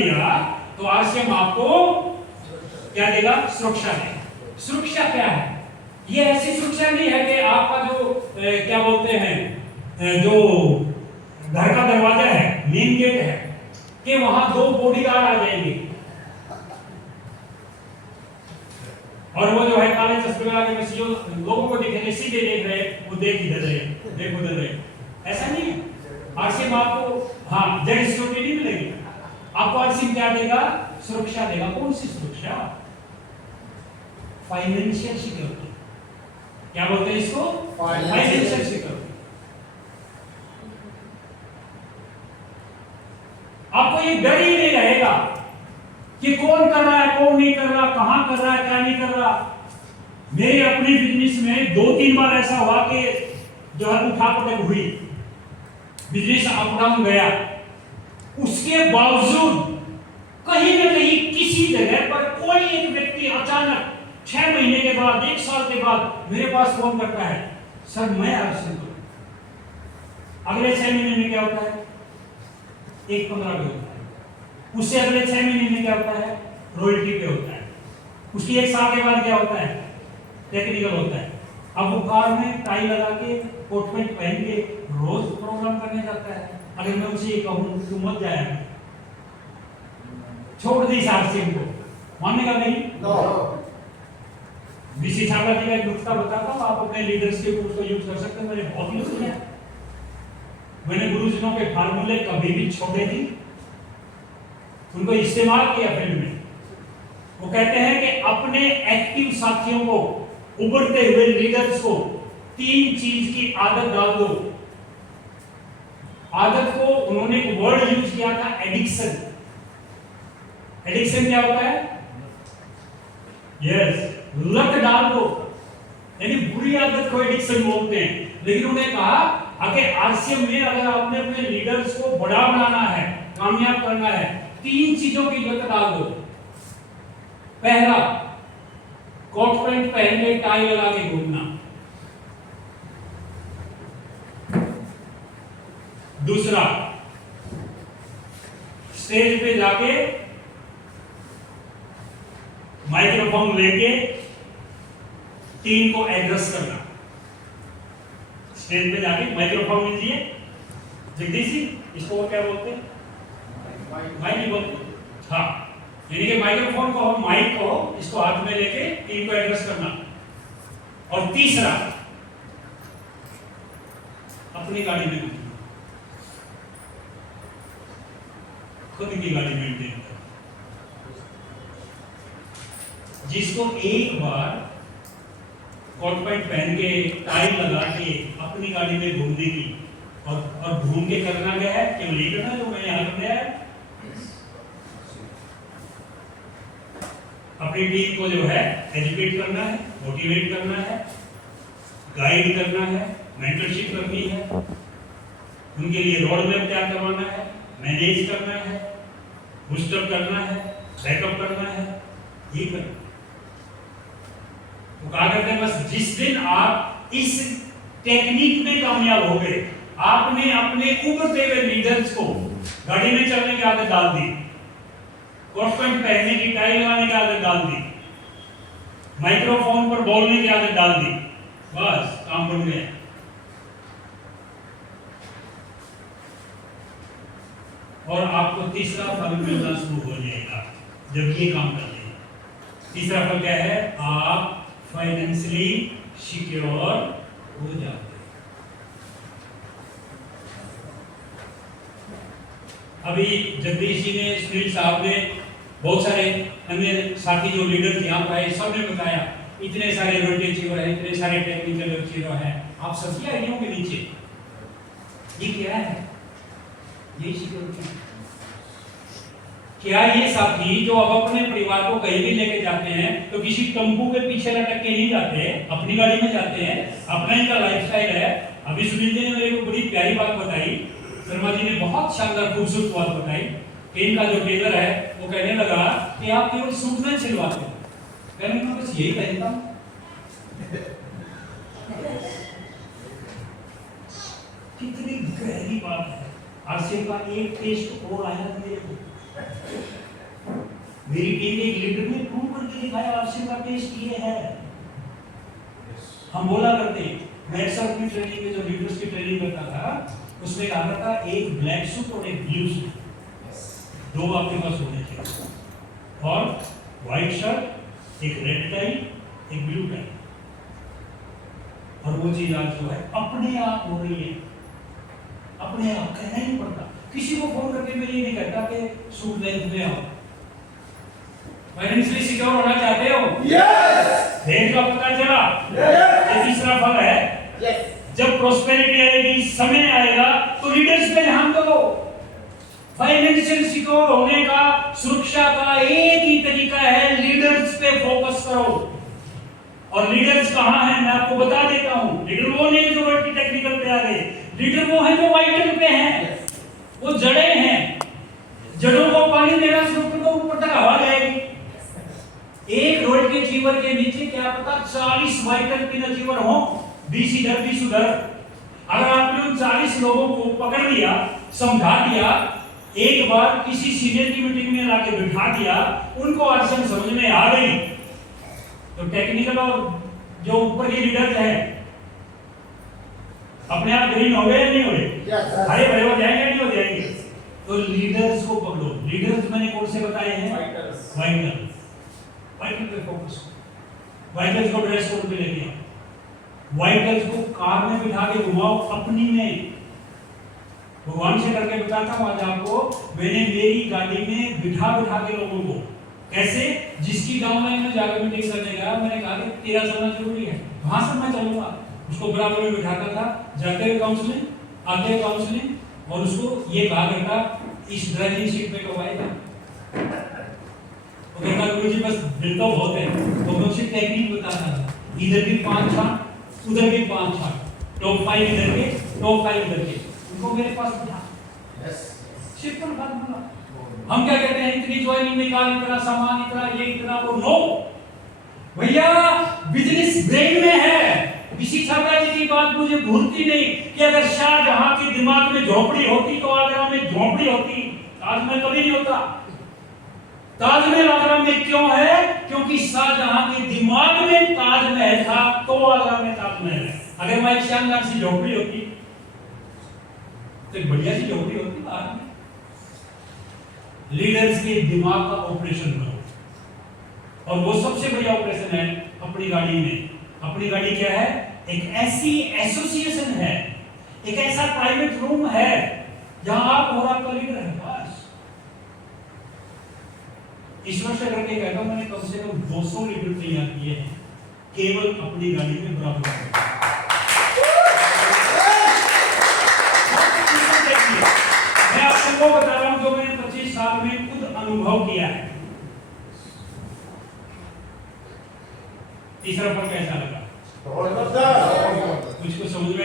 लिया तो आरसीएम आपको क्या देगा? सुरक्षा देगा। सुरक्षा क्या है? ये ऐसी सुरक्षा नहीं है कि आपका जो क्या बोलते हैं, जो घर का दरवाजा है, मेन गेट है, कि वहां 2 बॉडीगार्ड आ जाएंगे और वो जो है काले चश्मे लगा के बस लोगों को देखेंगे, सीधे देख रहे, वो देख इधर रहे, देख उधर रहे, ऐसा नहीं है। आरसीएम आपको हाँ जेड सिक्योरिटी नहीं मिलेगी, आपको आरसीएम क्या देगा? सुरक्षा देगा। कौन सी सुरक्षा? Financial security. क्या बोलते हैं इसको? Financial security. आपको ये डर ही नहीं रहेगा कि कौन कर रहा है, कौन नहीं कर रहा, कहां कर रहा है, क्या नहीं कर रहा। मेरे अपने बिजनेस में 2-3 बार ऐसा हुआ कि जो है उठापटक हुई, बिजनेस अप डाउन गया, उसके बावजूद कहीं ना कहीं किसी जगह पर कोई एक व्यक्ति अचानक 6 महीने के बाद, 1 साल के बाद मेरे पास फोन करता है, सर मैं आपसे अगले 6 महीने में क्या होता है? 1.15 पे होता है। उससे अगले 6 महीने में क्या होता है? रॉयल्टी पे होता है। उसकी 1 साल के बाद क्या होता है? टेक्निकल होता है। अब वो कार में टाई लगा के, कोट पैंट पहन के रोज प्रोग्राम करने जाता है। अगर मैं उसे ये कहूं तू मत जाया, छोड़ दी आरसीएम को, मानेगा नहीं? बीसी छात्रा जी का एक नुस्खा बताता हूं, आप अपने लीडर्स के ऊपर उसको यूज कर सकते हैं। मैंने बहुत यूज किया, मैंने गुरुजनों के फार्मूले कभी भी छोड़े नहीं, उनको इस्तेमाल किया फील्ड में। वो कहते हैं कि अपने एक्टिव साथियों को, उभरते हुए लीडर्स को 3 चीज की आदत डाल दो। आदत को उन्होंने एक वर्ड यूज किया था, एडिक्शन। एडिक्शन क्या होता है? यस, लत डाल दो, यानी बुरी आदत को एडिक्शन बोलते हैं। लेकिन उन्होंने कहा अगर आरसीएम में अगर आपने अपने लीडर्स को बड़ा बनाना है, कामयाब करना है, 3 चीजों की लत डाल दो। पहला, कोट पैंट पहन के टाई लगा के घूमना। दूसरा, स्टेज पे जाके माइक्रोफोन लेके टीम को एड्रेस करना। स्टेज पे जाके माइक्रोफोन लीजिए, जगदीश जी इसको क्या बोलते हैं? माइक नहीं बोलते, हाँ, यानी कि माइक्रोफोन को, माइक को इसको हाथ में लेके टीम को एड्रेस करना। और तीसरा, अपनी गाड़ी में घूमना, खुद की गाड़ी मेंटेन करना। जिसको एक बार कोट पैंट पहन के, टाई लगा के अपनी गाड़ी में घूमने की और घूम के करना क्या है? केवल लीडर है जो मैं यहां करने आया, अपनी टीम को जो है एजुकेट करना है, मोटिवेट करना है, गाइड करना है, मेंटरशिप करनी है, उनके लिए रोड मैप तैयार करवाना है, मैनेज करना है, बूस्टअप करना है, बैकअप करना है, ये करना। तो कहा करते हैं बस जिस दिन आप इस टेक्निक में कामयाब हो गए, आपने अपने उभरते हुए लीडर्स को गाड़ी में चलने की आदत डाल दी, कोट पैंट पहनने की, टाई लगाने की आदत डाल दी, माइक्रोफोन पर बोलने की आदत डाल दी, बस काम बन गया। और आपको तीसरा फल मिलना शुरू हो जाएगा जब ये काम कर लेंगे। तीसरा फल क्या है? आप फाइनेंशियली सिक्योर हो जाओगे। अभी जगदीश जी ने, सुनील साहब ने, बहुत सारे अन्य साथी जो लीडर यहाँ पर आए, सबने बताया इतने सारे रोटी चीरो है, इतने सारे टेक्निकल चीरो है। आप सबकी आइडियों के नीचे ये क्या है? ये सिक्योरिटी। क्या ये साथी जो अब अपने परिवार को कहीं भी लेके जाते हैं तो किसी टम्पू के पीछे लटक के नहीं जाते, अपनी गाड़ी में जाते हैं, अपना इनका लाइफस्टाइल है। अभी सुनील जी ने मेरे को बड़ी प्यारी बात बताई, शर्मा जी ने बहुत शानदार खूबसूरत बात बताई कि इनका जो टेलर है वो कहने लगा कि आप केवल सूट नहीं सिलवाते, कहने लगा बस यही पहनता हूं। कितनी गहरी बात है। आरसीएम का एक टेस्ट और आया मेरे को, मेरी टीम के एक लीडर ने प्रूव करके दिखाया, आपसे का पेश किए हैं। हम बोला करते, मैं अक्सर अपनी ट्रेनिंग में जो लीडर्स की ट्रेनिंग करता था उसमें कहा करता एक ब्लैक सूट और एक ब्लू सूट, दो आपके पास होने चाहिए, और व्हाइट शर्ट, एक रेड टाई, एक ब्लू टाई। और वो चीज आज जो है अपने आप हो रही है, अपने आप, कहना ही नहीं पड़ता। किसी को फोन करके मैं ये नहीं कहता कि सूट लेंथ में आओ। फाइनेंशियली सिक्योर होना चाहते हो? यस। देश का पता चला? यस। ये तीसरा फल है। यस। जब प्रोस्पेरिटी आएगी, समय आएगा, तो लीडर्स पे ध्यान दो। फाइनेंशियल सिक्योर होने का, सुरक्षा का एक ही तरीका है, लीडर्स पे फोकस करो। और लीडर्स कहाँ हैं मैं आपको बता देता हूँ। लीडर वो नहीं जो वर्टी टेक्निकल पे आ गए, लीडर वो है जो वाइटल पे हैं, वो जड़ें हैं। जड़ों को पानी देना शुरू कर दो, ऊपर तक हवा जाएगी। एक रोड के चीवर के नीचे क्या पता 40 वाइटल पिन अचीवर हो, 20 इधर 20 उधर। अगर आपने उन 40 लोगों को पकड़ लिया, समझा दिया, एक बार किसी सीनियर की मीटिंग में लाके बिठा दिया, उनको अड़चन समझ में आ गई, तो टेक्निकल और जो ऊपर के लीडर हैं अपने आप ग्रीन हो गए या नहीं हो गए? हरे भरे हो जाएंगे नहीं हो जाएंगे? तो लीडर्स को पकड़ो। लीडर्स मैंने कौन से बताए हैं? वाइटल पे फोकस। वाइटल्स को ड्रेस कोड पे लेके आओ, वाइटल्स को कार में बिठा के घुमाओ अपनी में। भगवान से करके बताता हूं आज आपको, मैंने मेरी गाड़ी में बिठा के लोगों को, कैसे? जिसकी डाउनलाइन में जाकर मीटिंग करने गया, मैंने कहा कि तेरा चलना जरूरी है, वहां से मैं चलूंगा। उसको बराबर में बिठाता था, जाते हुए काउंसलिंग, आते हुए काउंसलिंग, और उसको ये कहा करता इस ड्राइविंग सीट पे कब आएगा? वो कहता गुरुजी बस दिल तो बहुत है, तो मैं उसे टेक्निक बताता था, इधर भी 5 छाट, उधर भी 5 छाट, टॉप 5 इधर के, टॉप 5 इधर के, उनको मेरे पास बिठा। सिंपल बात बोला। हम क्या कहते हैं, इतनी ज्वाइनिंग निकाल, इतना सामान, इतना ये, इतना वो। नो भैया, बिजनेस ब्रेन में है। किसी छात्रा जी की बात मुझे भूलती नहीं कि अगर शाहजहां के दिमाग में झोपड़ी होती तो आगरा में झोपड़ी होती, ताजमहल कभी नहीं होता। ताजमहल आगरा में क्यों है? क्योंकि शाहजहां के दिमाग में ताजमहल था, तो आगरा में ताजमहल है। अगर वहां शानदार सी झोपड़ी होती तो एक बढ़िया सी झोपड़ी होती बाहर में। लीडर्स के दिमाग का ऑपरेशन करो, और वो सबसे बढ़िया ऑपरेशन है अपनी गाड़ी में। अपनी गाड़ी क्या है? एक ऐसी एसोसिएशन है, एक ऐसा प्राइवेट रूम है जहां आप और आपका लीडर है। बस ईश्वर से करके कहता हूं, मैंने कम से कम 200 लीडर तैयार किए हैं केवल अपनी गाड़ी में बराबर। मैं आपको वो बता रहा हूं जो मैंने 25 साल में खुद अनुभव किया है। तीसरा फल कैसा लगा? मुझको समझ में